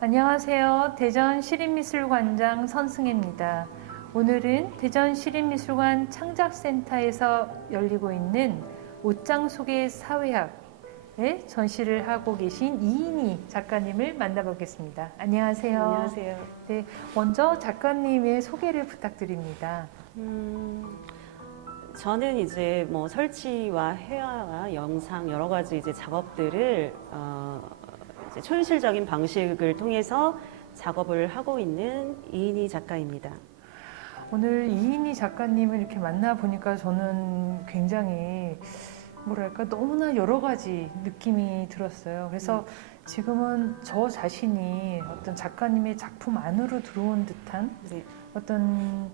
안녕하세요. 대전 시립미술관장 선승혜입니다. 오늘은 대전 시립미술관 창작센터에서 열리고 있는 옷장 속의 사회학의 전시를 하고 계신 이인희 작가님을 만나보겠습니다. 안녕하세요. 안녕하세요. 네, 먼저 작가님의 소개를 부탁드립니다. 음, 저는 이제 뭐 설치와 회화와 영상 여러 가지 이제 작업들을 어, 초현실적인 방식을 통해서 작업을 하고 있는 이인희 작가입니다. 오늘 이인희 작가님을 이렇게 만나 보니까 저는 굉장히 뭐랄까 너무나 여러 가지 느낌이 들었어요. 그래서 지금은 저 자신이 어떤 작가님의 작품 안으로 들어온 듯한 네. 어떤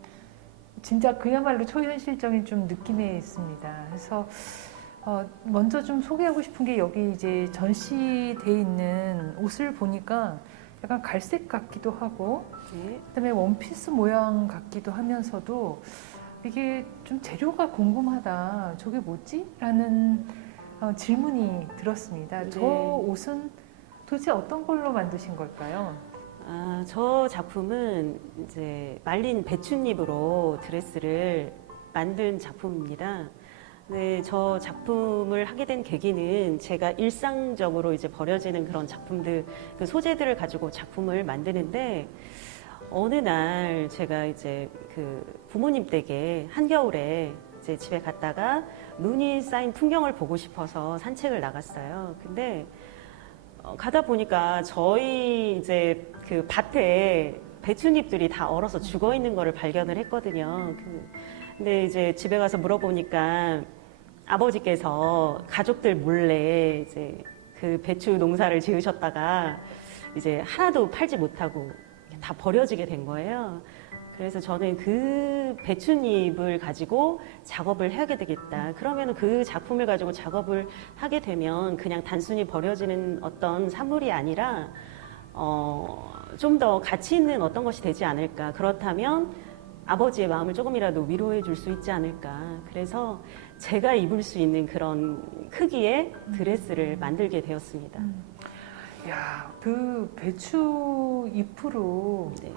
진짜 그야말로 초현실적인 좀 느낌에 있습니다. 그래서 어, 먼저 좀 소개하고 싶은 게 여기 이제 전시돼 있는 옷을 보니까 약간 갈색 같기도 하고 네. 그다음에 원피스 모양 같기도 하면서도 이게 좀 재료가 궁금하다. 저게 뭐지? 라는 어, 질문이 들었습니다. 네. 저 옷은 도대체 어떤 걸로 만드신 걸까요? 아, 저 작품은 이제 말린 배춧잎으로 드레스를 만든 작품입니다. 네, 저 작품을 하게 된 계기는 제가 일상적으로 이제 버려지는 그런 작품들, 그 소재들을 가지고 작품을 만드는데 어느 날 제가 이제 그 부모님 댁에 한겨울에 이제 집에 갔다가 눈이 쌓인 풍경을 보고 싶어서 산책을 나갔어요. 근데 어, 가다 보니까 저희 이제 그 밭에 배춧잎들이 다 얼어서 죽어 있는 거를 발견을 했거든요. 그- 근데 이제 집에 가서 물어보니까 아버지께서 가족들 몰래 이제 그 배추 농사를 지으셨다가 이제 하나도 팔지 못하고 다 버려지게 된 거예요. 그래서 저는 그 배춧잎을 가지고 작업을 해야 되겠다. 그러면 그 작품을 가지고 작업을 하게 되면 그냥 단순히 버려지는 어떤 산물이 아니라 어, 좀 더 가치 있는 어떤 것이 되지 않을까. 그렇다면 아버지의 마음을 조금이라도 위로해 줄 수 있지 않을까. 그래서 제가 입을 수 있는 그런 크기의 드레스를 만들게 되었습니다. 야, 그 배추 잎으로 네.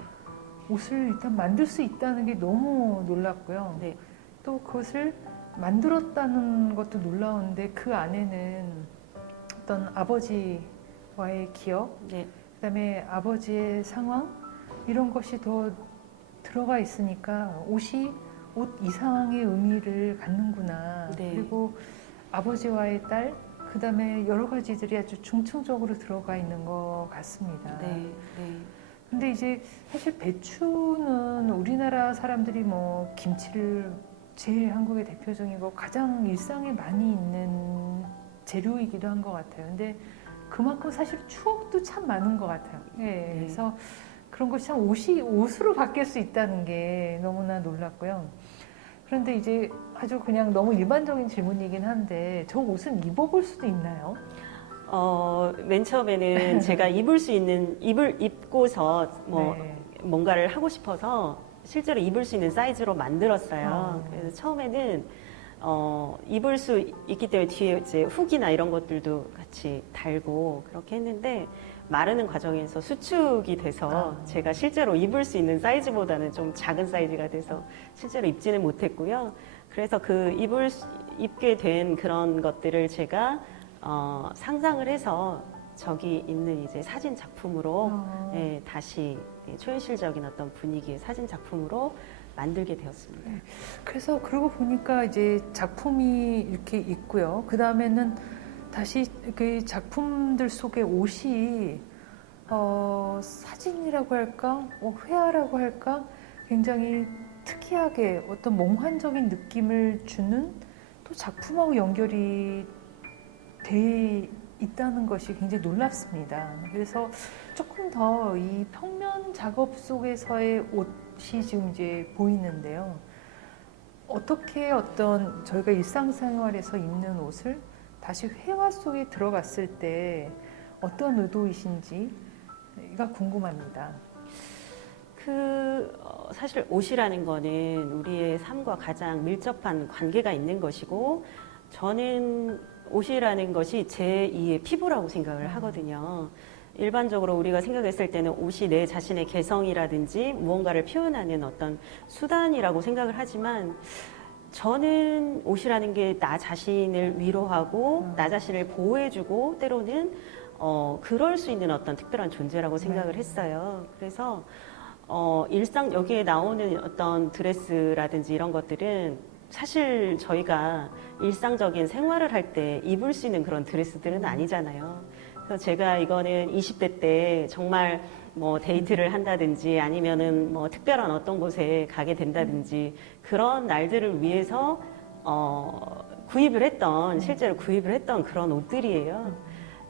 옷을 일단 만들 수 있다는 게 너무 놀랍고요. 네. 또 그것을 만들었다는 것도 놀라운데 그 안에는 어떤 아버지와의 기억, 네. 그다음에 아버지의 상황 이런 것이 더 들어가 있으니까 옷이 옷 이상의 의미를 갖는구나. 네. 그리고 아버지와의 딸, 그다음에 여러 가지들이 아주 중층적으로 들어가 있는 것 같습니다. 네. 네. 근데 이제 사실 배추는 우리나라 사람들이 뭐 김치를 제일 한국의 대표적이고 가장 일상에 많이 있는 재료이기도 한 것 같아요. 근데 그만큼 사실 추억도 참 많은 것 같아요. 예, 그래서 그런 것이 참 옷이 옷으로 바뀔 수 있다는 게 너무나 놀랐고요. 그런데 이제 아주 그냥 너무 일반적인 질문이긴 한데 저 옷은 입어볼 수도 있나요? 어, 맨 처음에는 제가 입을 수 있는, 입을 입고서 뭐 네. 뭔가를 하고 싶어서 실제로 입을 수 있는 사이즈로 만들었어요. 어. 그래서 처음에는 어, 입을 수 있기 때문에 뒤에 이제 훅이나 이런 것들도 같이 달고 그렇게 했는데 마르는 과정에서 수축이 돼서 아. 제가 실제로 입을 수 있는 사이즈보다는 좀 작은 사이즈가 돼서 실제로 입지는 못했고요. 그래서 그 입을 수- 입게 된 그런 것들을 제가 어, 상상을 해서 저기 있는 이제 사진 작품으로 어. 예, 다시 예, 초현실적인 어떤 분위기의 사진 작품으로 만들게 되었습니다. 그래서 그러고 보니까 이제 작품이 이렇게 있고요. 그 다음에는 다시 그 작품들 속에 옷이 어, 사진이라고 할까, 뭐 회화라고 할까, 굉장히 특이하게 어떤 몽환적인 느낌을 주는 또 작품하고 연결이 돼 있다는 것이 굉장히 놀랍습니다. 그래서 조금 더 이 평면 작업 속에서의 옷이 지금 이제 보이는데요. 어떻게 어떤 저희가 일상생활에서 입는 옷을 다시 회화 속에 들어갔을 때 어떤 의도이신지가 궁금합니다. 그 어, 사실 옷이라는 거는 우리의 삶과 가장 밀접한 관계가 있는 것이고 저는 옷이라는 것이 제2의 피부라고 생각을 하거든요. 일반적으로 우리가 생각했을 때는 옷이 내 자신의 개성이라든지 무언가를 표현하는 어떤 수단이라고 생각을 하지만 저는 옷이라는 게 나 자신을 위로하고 음. 나 자신을 보호해주고 때로는 어, 그럴 수 있는 어떤 특별한 존재라고 생각을 네. 했어요. 그래서 어, 일상 여기에 나오는 어떤 드레스라든지 이런 것들은 사실 저희가 일상적인 생활을 할 때 입을 수 있는 그런 드레스들은 아니잖아요. 그래서 제가 이거는 20대 때 정말 뭐 데이트를 한다든지 아니면은 뭐 특별한 어떤 곳에 가게 된다든지 그런 날들을 위해서 어, 구입을 했던 실제로 구입을 했던 그런 옷들이에요.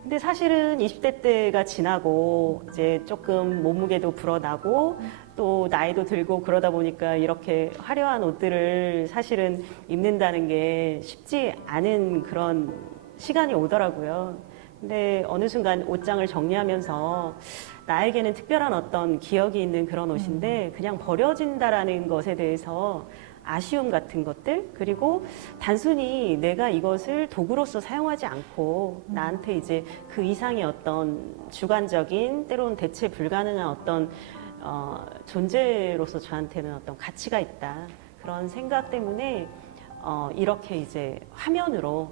근데 사실은 20대 때가 지나고 이제 조금 몸무게도 불어나고 또 나이도 들고 그러다 보니까 이렇게 화려한 옷들을 사실은 입는다는 게 쉽지 않은 그런 시간이 오더라고요. 근데 어느 순간 옷장을 정리하면서 나에게는 특별한 어떤 기억이 있는 그런 옷인데 그냥 버려진다라는 것에 대해서 아쉬움 같은 것들 그리고 단순히 내가 이것을 도구로서 사용하지 않고 나한테 이제 그 이상의 어떤 주관적인 때로는 대체 불가능한 어떤 어, 존재로서 저한테는 어떤 가치가 있다. 그런 생각 때문에 어, 이렇게 이제 화면으로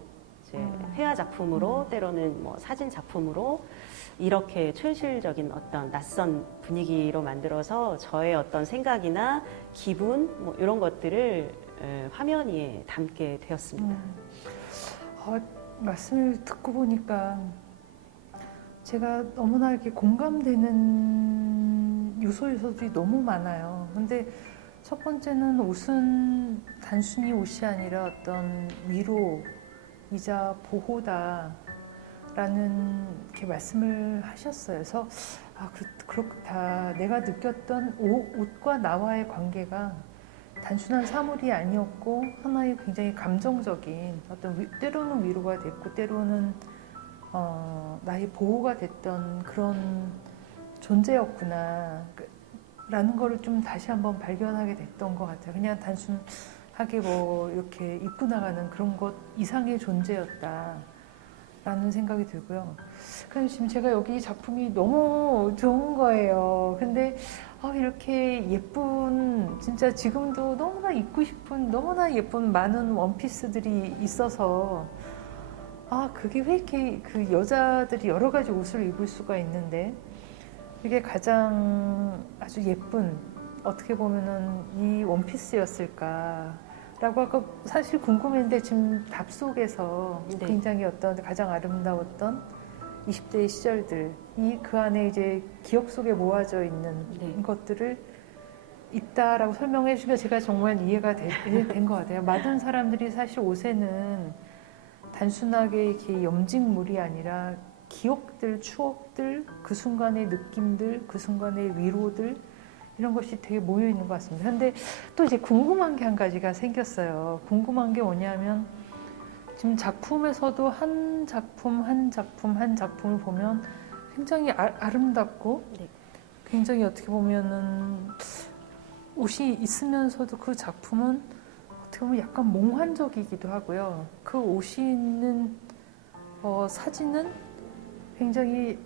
이제 음. 회화 작품으로 때로는 뭐 사진 작품으로 이렇게 초현실적인 어떤 낯선 분위기로 만들어서 저의 어떤 생각이나 기분 뭐 이런 것들을 에, 화면 위에 담게 되었습니다. 음. 어, 말씀을 듣고 보니까 제가 너무나 이렇게 공감되는 요소 요소들이 너무 많아요. 근데 첫 번째는 옷은 단순히 옷이 아니라 어떤 위로 이자 보호다 라는 이렇게 말씀을 하셨어요. 그래서 아 그, 그렇다. 내가 느꼈던 옷, 옷과 나와의 관계가 단순한 사물이 아니었고 하나의 굉장히 감정적인 어떤 위- 때로는 위로가 됐고 때로는 어, 나의 보호가 됐던 그런 존재였구나 그- 라는 거를 좀 다시 한번 발견하게 됐던 것 같아요. 그냥 단순 하게 뭐 이렇게 입고 나가는 그런 것 이상의 존재였다. 라는 생각이 들고요. 그래서 지금 제가 여기 작품이 너무 좋은 거예요. 근데 아, 이렇게 예쁜 진짜 지금도 너무나 입고 싶은 너무나 예쁜 많은 원피스들이 있어서 아 그게 왜 이렇게 그 여자들이 여러 가지 옷을 입을 수가 있는데 이게 가장 아주 예쁜 어떻게 보면은 이 원피스였을까 라고 아까 사실 궁금했는데 지금 답 속에서 네. 굉장히 어떤 가장 아름다웠던 20대의 시절들 이 그 안에 이제 기억 속에 모아져 있는 네. 것들을 있다라고 설명해 주시니까 제가 정말 이해가 된 것 같아요. 많은 사람들이 사실 옷에는 단순하게 이렇게 염직물이 아니라 기억들, 추억들, 그 순간의 느낌들, 그 순간의 위로들 이런 것이 되게 모여 있는 것 같습니다. 근데 또 이제 궁금한 게 한 가지가 생겼어요. 궁금한 게 뭐냐면 지금 작품에서도 한 작품 한 작품 한 작품을 보면 굉장히 아, 아름답고 네. 굉장히 어떻게 보면은 옷이 있으면서도 그 작품은 어떻게 보면 약간 몽환적이기도 하고요. 그 옷이 있는 어, 사진은 굉장히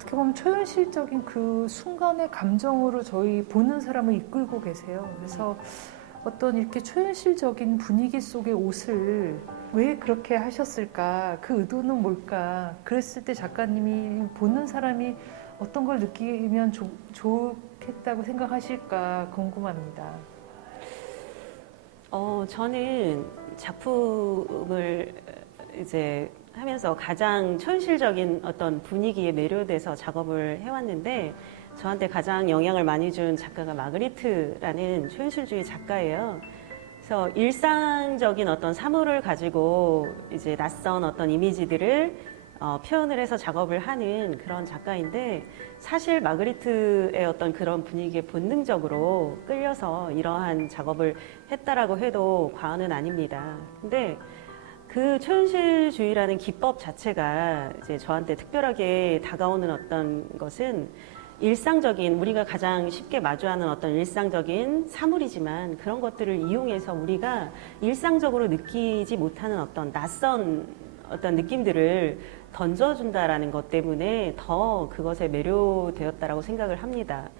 어떻게 보면 초현실적인 그 순간의 감정으로 저희 보는 사람을 이끌고 계세요. 그래서 어떤 이렇게 초현실적인 분위기 속의 옷을 왜 그렇게 하셨을까? 그 의도는 뭘까? 그랬을 때 작가님이 보는 사람이 어떤 걸 느끼면 좋, 좋겠다고 생각하실까 궁금합니다. 어, 저는 작품을 이제 하면서 가장 현실적인 어떤 분위기에 매료돼서 작업을 해왔는데 저한테 가장 영향을 많이 준 작가가 마그리트라는 초현실주의 작가예요. 그래서 일상적인 어떤 사물을 가지고 이제 낯선 어떤 이미지들을 어, 표현을 해서 작업을 하는 그런 작가인데 사실 마그리트의 어떤 그런 분위기에 본능적으로 끌려서 이러한 작업을 했다라고 해도 과언은 아닙니다. 근데 그 초현실주의라는 기법 자체가 이제 저한테 특별하게 다가오는 어떤 것은 일상적인 우리가 가장 쉽게 마주하는 어떤 일상적인 사물이지만 그런 것들을 이용해서 우리가 일상적으로 느끼지 못하는 어떤 낯선 어떤 느낌들을 던져준다라는 것 때문에 더 그것에 매료되었다라고 생각을 합니다.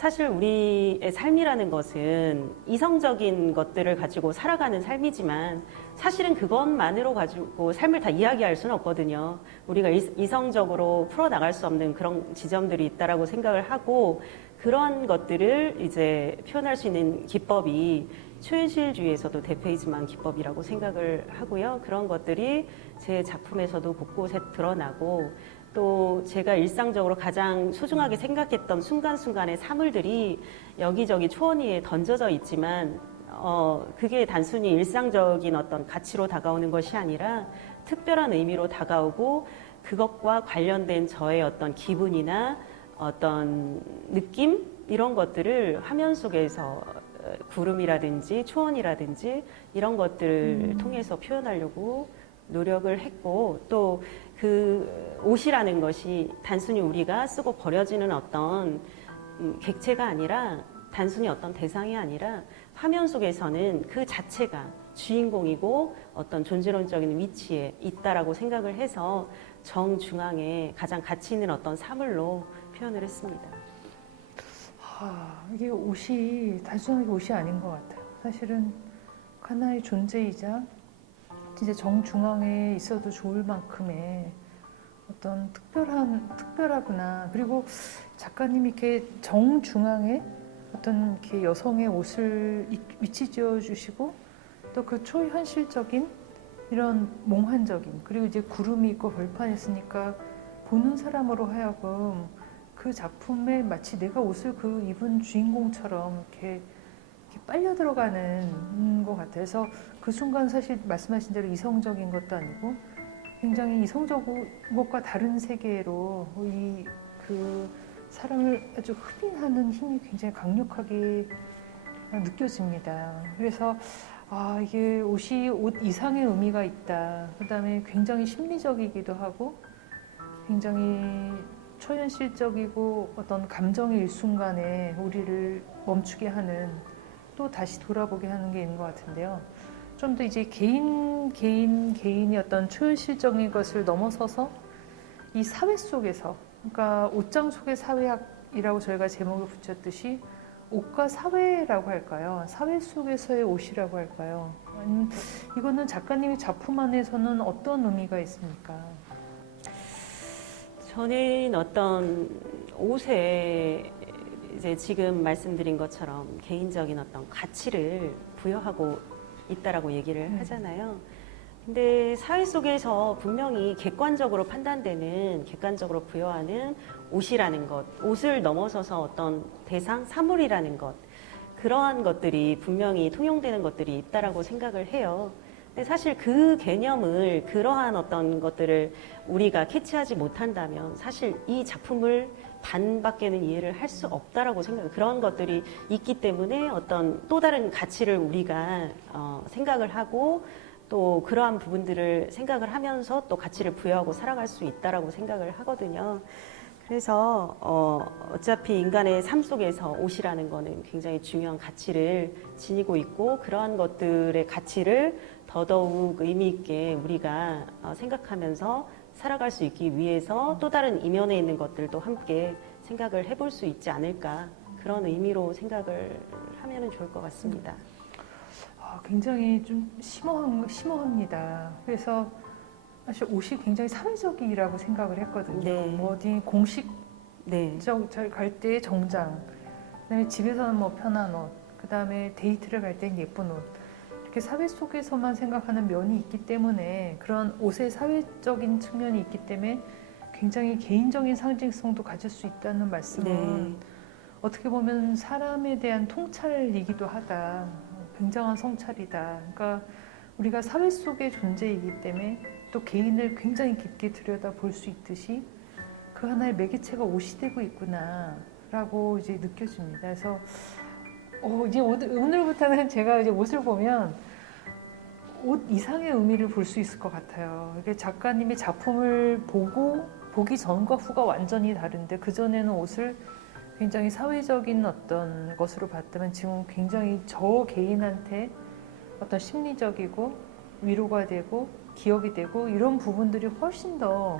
사실 우리의 삶이라는 것은 이성적인 것들을 가지고 살아가는 삶이지만 사실은 그것만으로 가지고 삶을 다 이야기할 수는 없거든요. 우리가 이- 이성적으로 풀어나갈 수 없는 그런 지점들이 있다라고 생각을 하고 그러한 것들을 이제 표현할 수 있는 기법이 초현실주의에서도 대페이지만 기법이라고 생각을 하고요. 그런 것들이 제 작품에서도 곳곳에 드러나고 또 제가 일상적으로 가장 소중하게 생각했던 순간순간의 사물들이 여기저기 초원위에 던져져 있지만 어, 그게 단순히 일상적인 어떤 가치로 다가오는 것이 아니라 특별한 의미로 다가오고 그것과 관련된 저의 어떤 기분이나 어떤 느낌? 이런 것들을 화면 속에서 어, 구름이라든지 초원이라든지 이런 것들을 통해서 표현하려고 노력을 했고 또 그 옷이라는 것이 단순히 우리가 쓰고 버려지는 어떤 음, 객체가 아니라 단순히 어떤 대상이 아니라 화면 속에서는 그 자체가 주인공이고 어떤 존재론적인 위치에 있다라고 생각을 해서 정중앙에 가장 가치 있는 어떤 사물로 표현을 했습니다. 아, 이게 옷이 단순하게 옷이 아닌 것 같아요. 사실은 하나의 존재이자 진짜 정중앙에 있어도 좋을 만큼의 어떤 특별한 특별하구나. 그리고 작가님이 이렇게 정중앙에 어떤 이렇게 여성의 옷을 이- 위치 지어 주시고 또 그 초현실적인 이런 몽환적인 그리고 이제 구름이 있고 벌판이 있으니까 보는 사람으로 하여금 그 작품에 마치 내가 옷을 그 입은 주인공처럼 이렇게 빨려 들어가는 것 같아요. 그래서 그 순간 사실 말씀하신 대로 이성적인 것도 아니고 굉장히 이성적인 것과 다른 세계로 이 그 사람을 아주 흡인하는 힘이 굉장히 강력하게 느껴집니다. 그래서 아 이게 옷이 옷 이상의 의미가 있다. 그다음에 굉장히 심리적이기도 하고 굉장히 초현실적이고 어떤 감정의 일순간에 우리를 멈추게 하는 또 다시 돌아보게 하는 게 있는 것 같은데요. 좀 더 이제 개인 개인 개인이 어떤 초현실적인 것을 넘어서서 이 사회 속에서 그러니까 옷장 속의 사회학이라고 저희가 제목을 붙였듯이 옷과 사회라고 할까요? 사회 속에서의 옷이라고 할까요? 아니면 이거는 작가님의 작품 안에서는 어떤 의미가 있습니까? 저는 어떤 옷에 이제 지금 말씀드린 것처럼 개인적인 어떤 가치를 부여하고 있다라고 얘기를 음. 하잖아요. 근데 사회 속에서 분명히 객관적으로 판단되는 객관적으로 부여하는 옷이라는 것, 옷을 넘어서서 어떤 대상, 사물이라는 것, 그러한 것들이 분명히 통용되는 것들이 있다라고 생각을 해요. 근데 사실 그 개념을 그러한 어떤 것들을 우리가 캐치하지 못한다면 사실 이 작품을 반밖에는 이해를 할 수 없다라고 생각. 그런 것들이 있기 때문에 어떤 또 다른 가치를 우리가 어, 생각을 하고 또 그러한 부분들을 생각을 하면서 또 가치를 부여하고 살아갈 수 있다라고 생각을 하거든요. 그래서 어, 어차피 인간의 삶 속에서 옷이라는 거는 굉장히 중요한 가치를 지니고 있고 그러한 것들의 가치를 더더욱 의미 있게 우리가 어, 생각하면서 살아갈 수 있기 위해서 또 다른 이면에 있는 것들도 함께 생각을 해볼 수 있지 않을까 그런 의미로 생각을 하면 좋을 것 같습니다. 아, 굉장히 좀 심오한, 심오합니다. 그래서 사실 옷이 굉장히 사회적이라고 생각을 했거든요. 네. 뭐 어디 공식 네, 갈때 정장, 그다음에 집에서는 뭐 편한 옷, 그다음에 데이트를 갈 땐 예쁜 옷. 이렇게 사회 속에서만 생각하는 면이 있기 때문에 그런 옷의 사회적인 측면이 있기 때문에 굉장히 개인적인 상징성도 가질 수 있다는 말씀은 네, 어떻게 보면 사람에 대한 통찰이기도 하다. 굉장한 성찰이다. 그러니까 우리가 사회 속의 존재이기 때문에 또 개인을 굉장히 깊게 들여다 볼 수 있듯이 그 하나의 매개체가 옷이 되고 있구나라고 이제 느껴집니다. 그래서 어, 이제 오늘, 오늘부터는 제가 이제 옷을 보면 옷 이상의 의미를 볼 수 있을 것 같아요. 이게 작가님의 작품을 보고 보기 전과 후가 완전히 다른데 그 전에는 옷을 굉장히 사회적인 어떤 것으로 봤다면 지금 굉장히 저 개인한테 어떤 심리적이고 위로가 되고 기억이 되고 이런 부분들이 훨씬 더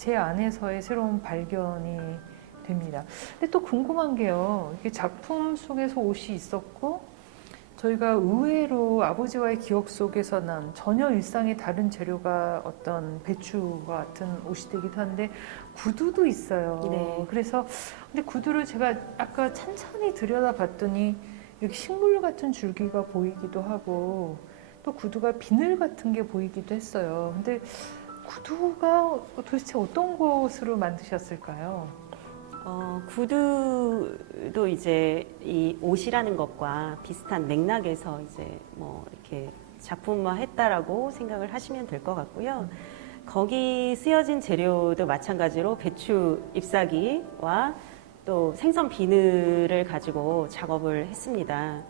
제 안에서의 새로운 발견이 됩니다. 근데 또 궁금한 게요. 이게 작품 속에서 옷이 있었고 저희가 의외로 아버지와의 기억 속에서 난 전혀 일상의 다른 재료가 어떤 배추와 같은 옷이 되기도 하는데 구두도 있어요. 네. 그래서 근데 구두를 제가 아까 찬찬히 들여다봤더니 이렇게 식물 같은 줄기가 보이기도 하고 또 구두가 비늘 같은 게 보이기도 했어요. 근데 구두가 도대체 어떤 것으로 만드셨을까요? 어, 구두도 이제 이 옷이라는 것과 비슷한 맥락에서 이제 뭐 이렇게 작품화했다라고 생각을 하시면 될 것 같고요. 거기 쓰여진 재료도 마찬가지로 배추 잎사귀와 또 생선 비늘을 가지고 작업을 했습니다.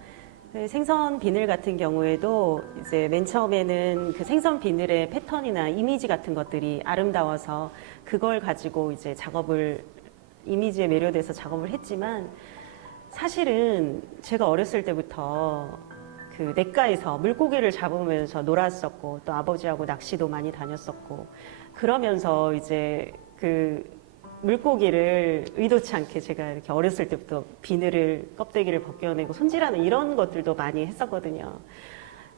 네, 생선 비늘 같은 경우에도 이제 맨 처음에는 그 생선 비늘의 패턴이나 이미지 같은 것들이 아름다워서 그걸 가지고 이제 작업을 이미지에 매료돼서 작업을 했지만 사실은 제가 어렸을 때부터 그 냇가에서 물고기를 잡으면서 놀았었고 또 아버지하고 낚시도 많이 다녔었고 그러면서 이제 그 물고기를 의도치 않게 제가 이렇게 어렸을 때부터 비늘을 껍데기를 벗겨내고 손질하는 이런 것들도 많이 했었거든요.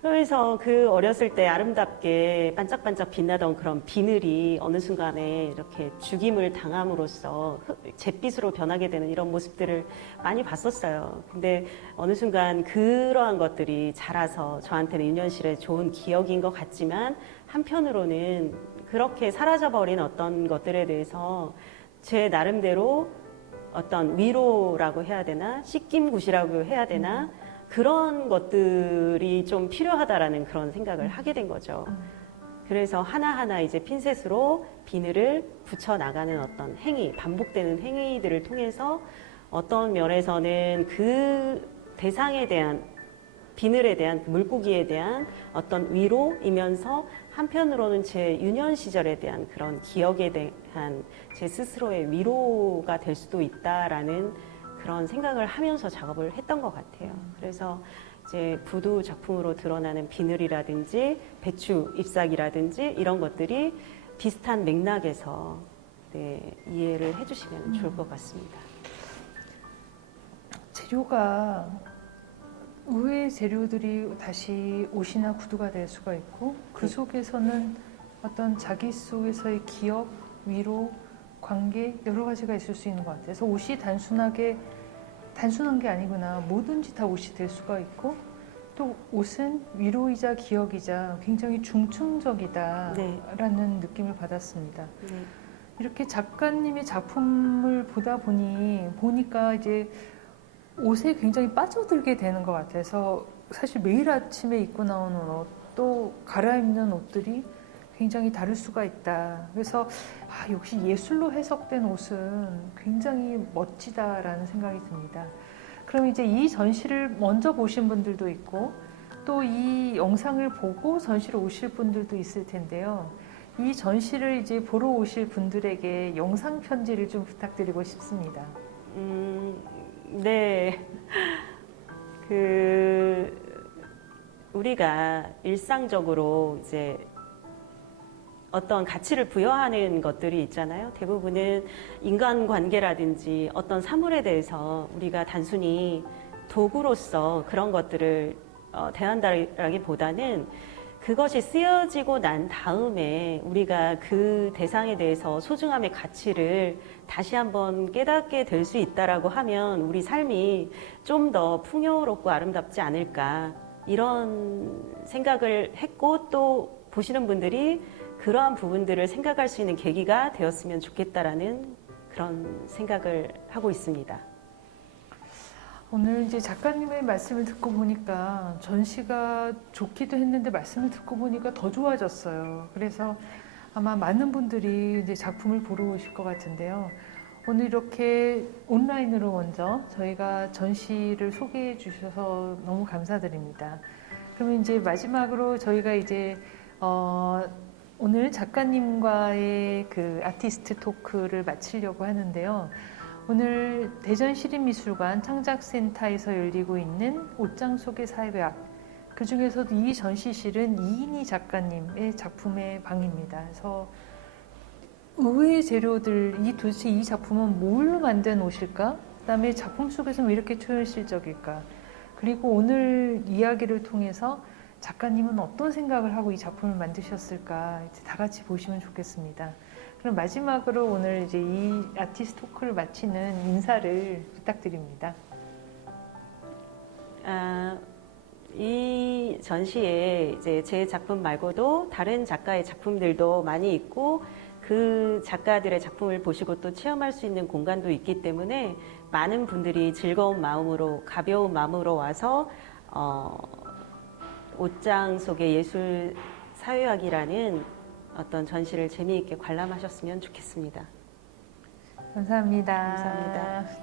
그래서 그 어렸을 때 아름답게 반짝반짝 빛나던 그런 비늘이 어느 순간에 이렇게 죽임을 당함으로써 흑- 잿빛으로 변하게 되는 이런 모습들을 많이 봤었어요. 근데 어느 순간 그러한 것들이 자라서 저한테는 유년실에 좋은 기억인 것 같지만 한편으로는 그렇게 사라져버린 어떤 것들에 대해서 제 나름대로 어떤 위로라고 해야 되나 씻김 굿이라고 해야 되나 그런 것들이 좀 필요하다라는 그런 생각을 하게 된 거죠. 그래서 하나하나 이제 핀셋으로 비늘을 붙여 나가는 어떤 행위, 반복되는 행위들을 통해서 어떤 면에서는 그 대상에 대한 비늘에 대한 그 물고기에 대한 어떤 위로이면서 한편으로는 제 유년 시절에 대한 그런 기억에 대한 제 스스로의 위로가 될 수도 있다라는 그런 생각을 하면서 작업을 했던 것 같아요. 그래서 이제 부두 작품으로 드러나는 비늘이라든지 배추 잎사귀라든지 이런 것들이 비슷한 맥락에서 네, 이해를 해주시면 좋을 것 같습니다. 재료가 의외의 재료들이 다시 옷이나 구두가 될 수가 있고 그 네. 속에서는 어떤 자기 속에서의 기억, 위로, 관계 여러 가지가 있을 수 있는 것 같아요. 그래서 옷이 단순하게 단순한 게 아니구나. 뭐든지 다 옷이 될 수가 있고 또 옷은 위로이자 기억이자 굉장히 중층적이다라는 네. 느낌을 받았습니다. 네. 이렇게 작가님의 작품을 보다 보니 보니까 이제 옷에 굉장히 빠져들게 되는 것 같아서 사실 매일 아침에 입고 나오는 옷 또 갈아입는 옷들이 굉장히 다를 수가 있다. 그래서 아, 역시 예술로 해석된 옷은 굉장히 멋지다라는 생각이 듭니다. 그럼 이제 이 전시를 먼저 보신 분들도 있고 또 이 영상을 보고 전시를 오실 분들도 있을 텐데요. 이 전시를 이제 보러 오실 분들에게 영상 편지를 좀 부탁드리고 싶습니다. 음, 네. 그, 우리가 일상적으로 이제 어떤 가치를 부여하는 것들이 있잖아요. 대부분은 인간관계라든지 어떤 사물에 대해서 우리가 단순히 도구로서 그런 것들을 어, 대한다라기보다는 그것이 쓰여지고 난 다음에 우리가 그 대상에 대해서 소중함의 가치를 다시 한번 깨닫게 될 수 있다라고 하면 우리 삶이 좀 더 풍요롭고 아름답지 않을까 이런 생각을 했고 또 보시는 분들이 그러한 부분들을 생각할 수 있는 계기가 되었으면 좋겠다라는 그런 생각을 하고 있습니다. 오늘 이제 작가님의 말씀을 듣고 보니까 전시가 좋기도 했는데 말씀을 듣고 보니까 더 좋아졌어요. 그래서 아마 많은 분들이 이제 작품을 보러 오실 것 같은데요. 오늘 이렇게 온라인으로 먼저 저희가 전시를 소개해 주셔서 너무 감사드립니다. 그러면 이제 마지막으로 저희가 이제 어, 오늘 작가님과의 그 아티스트 토크를 마치려고 하는데요. 오늘 대전 시립미술관 창작센터에서 열리고 있는 옷장 속의 사회학 그그 중에서도 이 전시실은 이인희 작가님의 작품의 방입니다. 그래서 의외의 재료들, 이 도대체 이 작품은 뭘로 만든 옷일까? 그다음에 작품 속에서 왜 이렇게 초현실적일까? 그리고 오늘 이야기를 통해서 작가님은 어떤 생각을 하고 이 작품을 만드셨을까? 이제 다 같이 보시면 좋겠습니다. 그럼 마지막으로 오늘 이제 이 아티스트 토크를 마치는 인사를 부탁드립니다. 아, 이 전시에 이제 제 작품 말고도 다른 작가의 작품들도 많이 있고 그 작가들의 작품을 보시고 또 체험할 수 있는 공간도 있기 때문에 많은 분들이 즐거운 마음으로 가벼운 마음으로 와서 어, 옷장 속의 예술 사회학이라는 어떤 전시를 재미있게 관람하셨으면 좋겠습니다. 감사합니다. 감사합니다.